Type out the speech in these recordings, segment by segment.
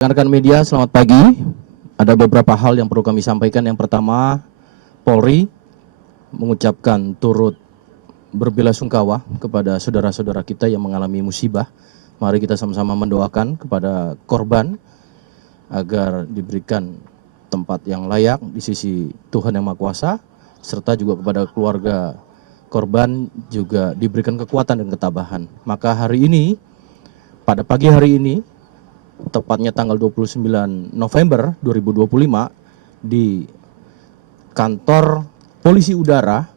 Rekan-rekan media, selamat pagi. Ada beberapa hal yang perlu kami sampaikan. Yang pertama, Polri mengucapkan turut berbelasungkawa kepada saudara-saudara kita yang mengalami musibah. Mari kita sama-sama mendoakan kepada korban agar diberikan tempat yang layak di sisi Tuhan Yang Maha Kuasa, serta juga kepada keluarga korban juga diberikan kekuatan dan ketabahan. Maka hari ini, pada pagi hari ini, tepatnya tanggal 29 November 2025 di kantor Polisi Udara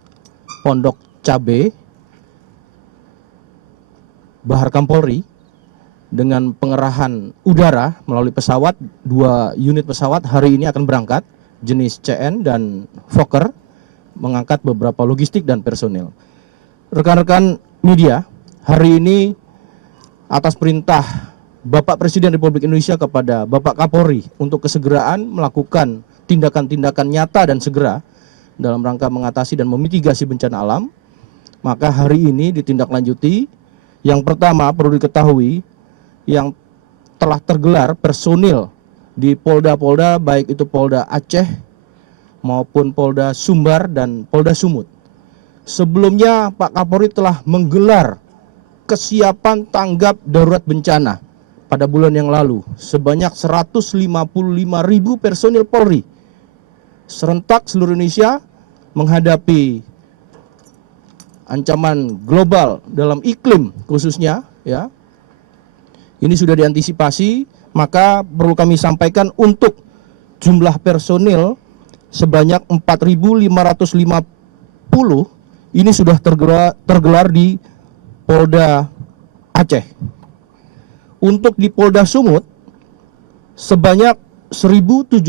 Pondok Cabe Baharkam Polri dengan pengerahan udara melalui pesawat, 2 unit pesawat hari ini akan berangkat jenis CN dan Fokker, mengangkat beberapa logistik dan personil. Rekan-rekan media, hari ini atas perintah Bapak Presiden Republik Indonesia kepada Bapak Kapolri untuk kesegeraan melakukan tindakan-tindakan nyata dan segera dalam rangka mengatasi dan memitigasi bencana alam, maka hari ini ditindaklanjuti. Yang pertama perlu diketahui, yang telah tergelar personil di Polda-Polda, baik itu Polda Aceh maupun Polda Sumbar dan Polda Sumut. Sebelumnya Pak Kapolri telah menggelar kesiapan tanggap darurat bencana pada bulan yang lalu sebanyak 155.000 personil Polri serentak seluruh Indonesia menghadapi ancaman global dalam iklim khususnya, ya. Ini sudah diantisipasi, maka perlu kami sampaikan untuk jumlah personil sebanyak 4.550 ini sudah tergelar di Polda Aceh. Untuk di Polda Sumut sebanyak 1.754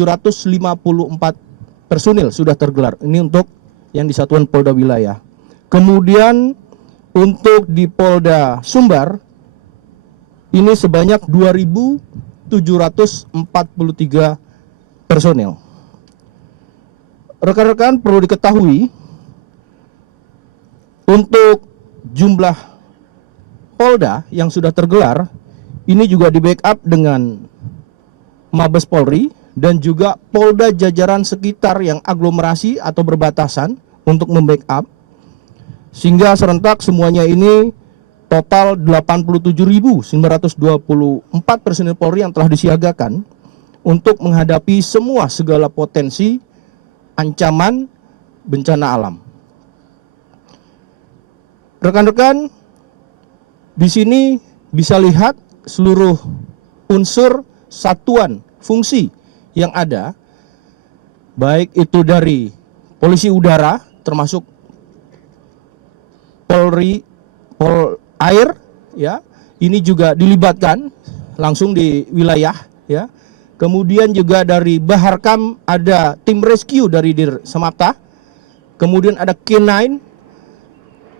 personil sudah tergelar. Ini untuk yang di Satuan Polda Wilayah. Kemudian untuk di Polda Sumbar ini sebanyak 2.743 personil. Rekan-rekan perlu diketahui untuk jumlah Polda yang sudah tergelar ini juga di backup dengan Mabes Polri dan juga Polda jajaran sekitar yang aglomerasi atau berbatasan untuk membackup, sehingga serentak semuanya ini total 87.924 personil Polri yang telah disiagakan untuk menghadapi segala potensi ancaman bencana alam. Rekan-rekan, di sini bisa lihat seluruh unsur satuan fungsi yang ada, baik itu dari Polisi Udara termasuk Polri, Pol Air, ya, ini juga dilibatkan langsung di wilayah, ya. Kemudian juga dari Baharkam ada tim rescue dari Dir Semata, kemudian ada K9,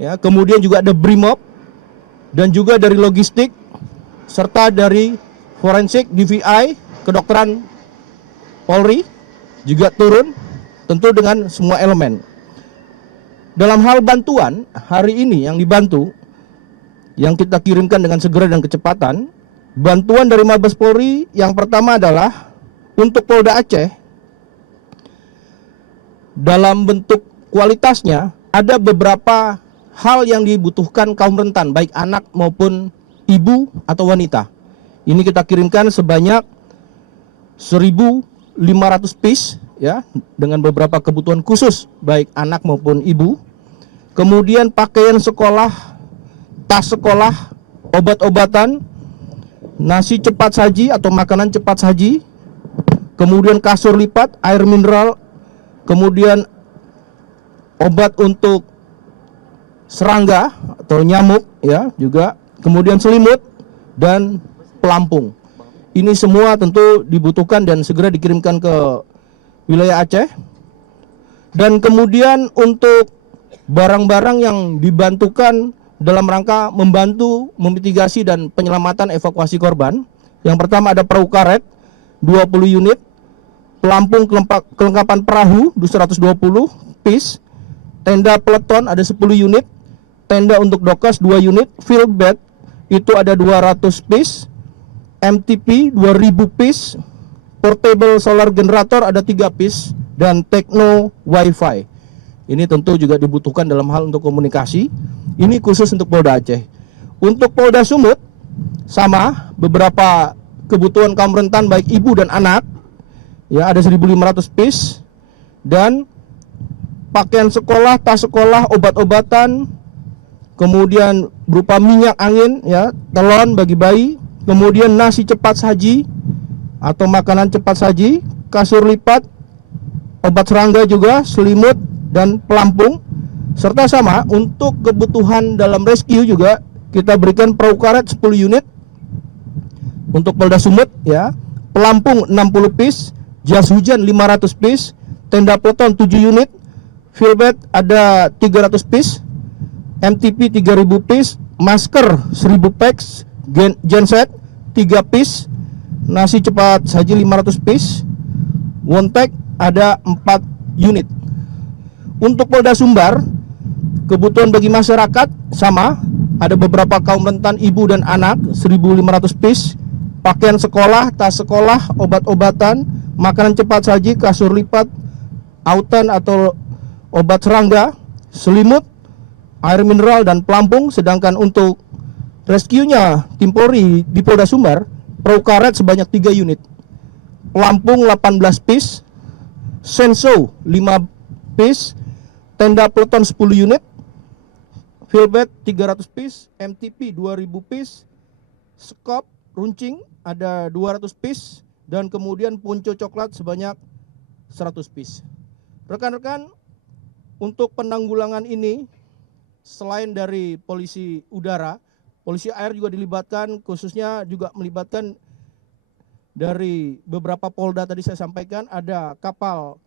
ya, kemudian juga ada Brimob dan juga dari logistik serta dari forensik, DVI, kedokteran Polri juga turun tentu dengan semua elemen. Dalam hal bantuan, hari ini yang dibantu, yang kita kirimkan dengan segera dan kecepatan, bantuan dari Mabes Polri yang pertama adalah untuk Polda Aceh, dalam bentuk kualitasnya ada beberapa hal yang dibutuhkan kaum rentan, baik anak maupun ibu atau wanita. Ini kita kirimkan sebanyak 1.500 piece, ya, dengan beberapa kebutuhan khusus baik anak maupun ibu. Kemudian pakaian sekolah, tas sekolah, obat-obatan, nasi cepat saji atau makanan cepat saji, kemudian kasur lipat, air mineral, kemudian obat untuk serangga atau nyamuk, ya, juga, kemudian selimut dan pelampung. Ini semua tentu dibutuhkan dan segera dikirimkan ke wilayah Aceh. Dan kemudian untuk barang-barang yang dibantukan dalam rangka membantu memitigasi dan penyelamatan evakuasi korban. Yang pertama ada perahu karet 20 unit, pelampung kelengkapan perahu 120 piece, tenda peleton ada 10 unit, tenda untuk dokas 2 unit, field bed itu ada 200 piece, MTP 2000 piece, portable solar generator ada 3 piece, dan Tekno Wi-Fi. Ini tentu juga dibutuhkan dalam hal untuk komunikasi. Ini khusus untuk Polda Aceh. Untuk Polda Sumut, sama, beberapa kebutuhan kaum rentan baik ibu dan anak, ya ada 1.500 piece, dan pakaian sekolah, tas sekolah, obat-obatan, kemudian berupa minyak angin, ya, telon bagi bayi, kemudian nasi cepat saji atau makanan cepat saji, kasur lipat, obat serangga juga, selimut, dan pelampung. Serta sama untuk kebutuhan dalam rescue juga kita berikan perahu karet 10 unit untuk Polda Sumut, ya, pelampung 60 piece, jas hujan 500 piece, tenda peleton 7 unit, fuel bed ada 300 piece, MTP 3000 piece, masker 1000 packs, genset 3 piece, nasi cepat saji 500 piece, wontek ada 4 unit. Untuk Polda Sumbar, kebutuhan bagi masyarakat sama, ada beberapa kaum rentan ibu dan anak 1.500 piece, pakaian sekolah, tas sekolah, obat-obatan, makanan cepat saji, kasur lipat, autan atau obat serangga, selimut, air mineral, dan pelampung. Sedangkan untuk rescue-nya tim Polri di Polda Sumbar, perahu karet sebanyak 3 unit, pelampung 18 piece, senso 5 piece, tenda peleton 10 unit, fuel bed 300 piece, MTP 2000 piece, skop runcing ada 200 piece, dan kemudian ponco coklat sebanyak 100 piece. Rekan-rekan, untuk penanggulangan ini selain dari polisi udara, polisi air juga dilibatkan, khususnya juga melibatkan dari beberapa polda tadi saya sampaikan. Ada kapal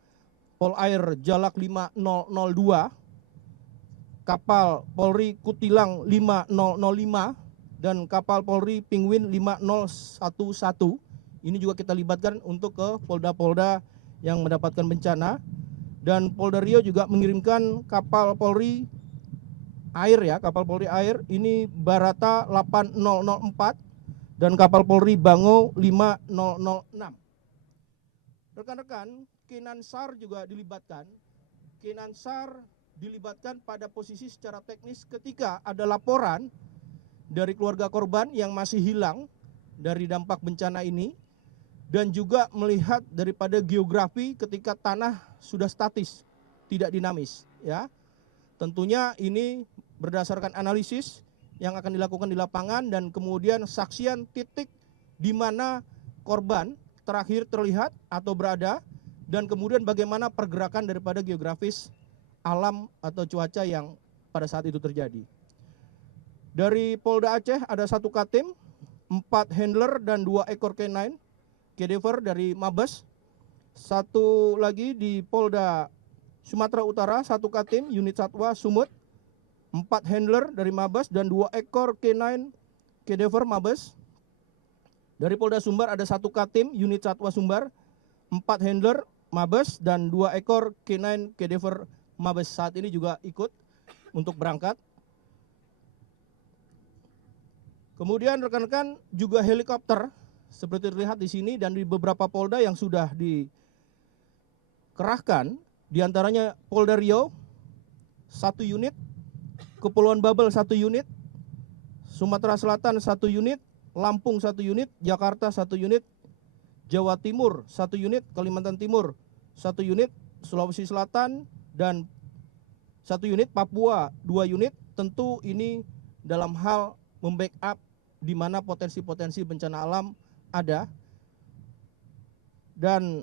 Polair Jalak 5002, kapal Polri Kutilang 5005, dan kapal Polri Penguin 5011. Ini juga kita libatkan untuk ke polda-polda yang mendapatkan bencana. Dan Polda Riau juga mengirimkan kapal Polri air, ya, kapal Polri air ini Barata 8004 dan kapal Polri Bango 5006. Rekan-rekan, Kinansar juga dilibatkan. Kinansar dilibatkan pada posisi secara teknis ketika ada laporan dari keluarga korban yang masih hilang dari dampak bencana ini, dan juga melihat daripada geografi ketika tanah sudah statis, tidak dinamis, ya. Tentunya ini berdasarkan analisis yang akan dilakukan di lapangan dan kemudian saksian titik di mana korban terakhir terlihat atau berada, dan kemudian bagaimana pergerakan daripada geografis alam atau cuaca yang pada saat itu terjadi. Dari Polda Aceh ada 1 Katim, 4 handler, dan 2 ekor canine Cadaver dari Mabes. 1 lagi di Polda Sumatera Utara, 1 Katim, unit Satwa Sumut, 4 handler dari Mabes, dan 2 ekor canine Cadaver Mabes. Dari Polda Sumbar ada 1 Katim, unit Satwa Sumbar, 4 handler Mabes, dan 2 ekor canine Cadaver Mabes saat ini juga ikut untuk berangkat. Kemudian rekan-rekan juga helikopter seperti terlihat di sini dan di beberapa polda yang sudah dikerahkan, diantaranya Polda Riau 1 unit, Kepulauan Babel 1 unit, Sumatera Selatan 1 unit, Lampung 1 unit, Jakarta 1 unit, Jawa Timur 1 unit, Kalimantan Timur 1 unit, Sulawesi Selatan dan 1 unit, Papua 2 unit. Tentu ini dalam hal membackup di mana potensi-potensi bencana alam ada. Dan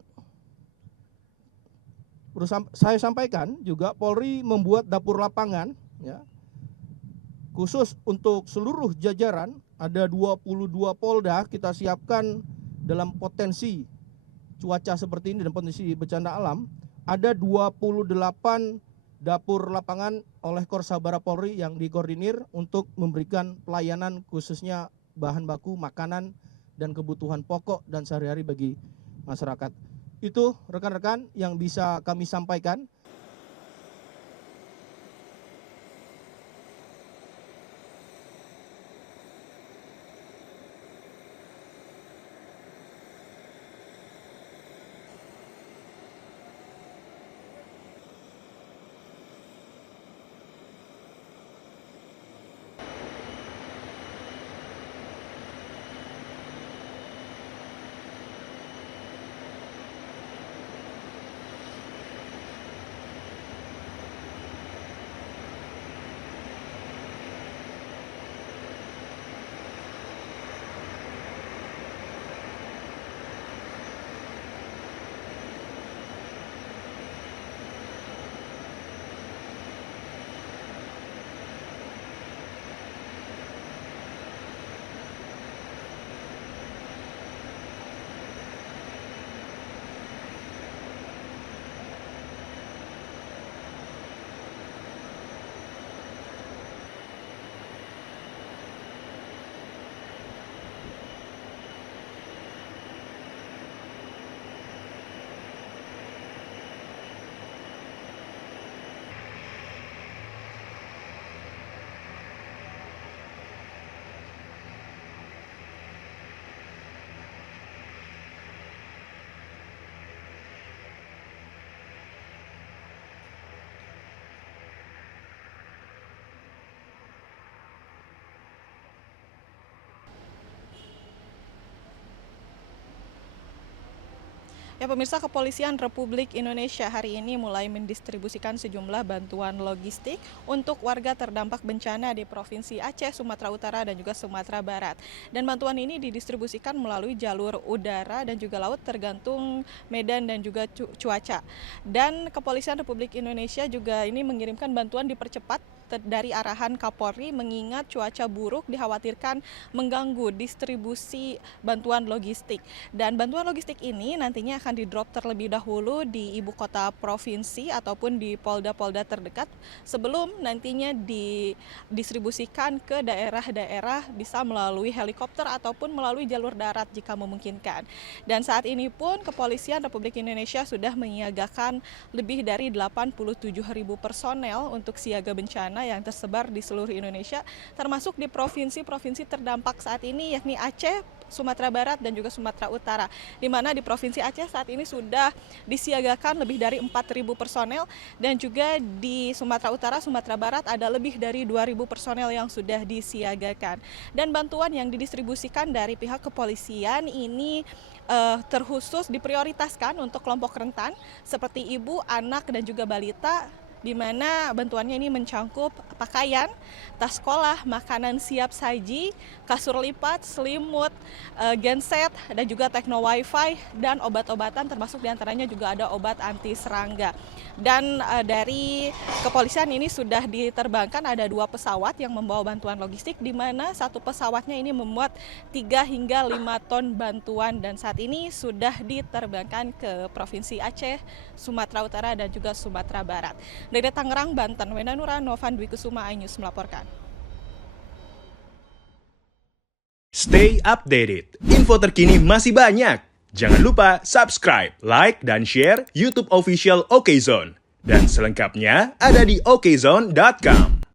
saya sampaikan juga Polri membuat dapur lapangan, ya, khusus untuk seluruh jajaran. Ada 22 polda kita siapkan dalam potensi cuaca seperti ini dan potensi bencana alam. Ada 28 dapur lapangan oleh Korps Sabara Polri yang dikoordinir untuk memberikan pelayanan khususnya bahan baku, makanan, dan kebutuhan pokok dan sehari-hari bagi masyarakat. Itu rekan-rekan yang bisa kami sampaikan. Ya pemirsa, Kepolisian Republik Indonesia hari ini mulai mendistribusikan sejumlah bantuan logistik untuk warga terdampak bencana di Provinsi Aceh, Sumatera Utara, dan juga Sumatera Barat. Dan bantuan ini didistribusikan melalui jalur udara dan juga laut tergantung medan dan juga cuaca. Dan Kepolisian Republik Indonesia juga ini mengirimkan bantuan dipercepat dari arahan Kapolri mengingat cuaca buruk dikhawatirkan mengganggu distribusi bantuan logistik. Dan bantuan logistik ini nantinya akan di-drop terlebih dahulu di ibu kota provinsi ataupun di polda-polda terdekat sebelum nantinya didistribusikan ke daerah-daerah bisa melalui helikopter ataupun melalui jalur darat jika memungkinkan. Dan saat ini pun Kepolisian Republik Indonesia sudah menyiagakan lebih dari 87.000 personel untuk siaga bencana yang tersebar di seluruh Indonesia, termasuk di provinsi-provinsi terdampak saat ini yakni Aceh, Sumatera Barat, dan juga Sumatera Utara, di mana di Provinsi Aceh saat ini sudah disiagakan lebih dari 4.000 personel, dan juga di Sumatera Utara, Sumatera Barat ada lebih dari 2.000 personel yang sudah disiagakan. Dan bantuan yang didistribusikan dari pihak kepolisian ini terkhusus diprioritaskan untuk kelompok rentan seperti ibu, anak, dan juga balita, di mana bantuannya ini mencangkup pakaian, tas sekolah, makanan siap saji, kasur lipat, selimut, genset, dan juga tekno wifi, dan obat-obatan termasuk diantaranya juga ada obat anti serangga. Dan dari kepolisian ini sudah diterbangkan ada 2 pesawat yang membawa bantuan logistik, di mana satu pesawatnya ini memuat 3 hingga 5 ton bantuan, dan saat ini sudah diterbangkan ke Provinsi Aceh, Sumatera Utara, dan juga Sumatera Barat. Dari Tangerang, Banten, Wenda Nura, Novan Dwi Kusuma, iNews melaporkan. Stay updated, info terkini masih banyak. Jangan lupa subscribe, like, dan share YouTube official OKZone. Dan selengkapnya ada di okezone.com.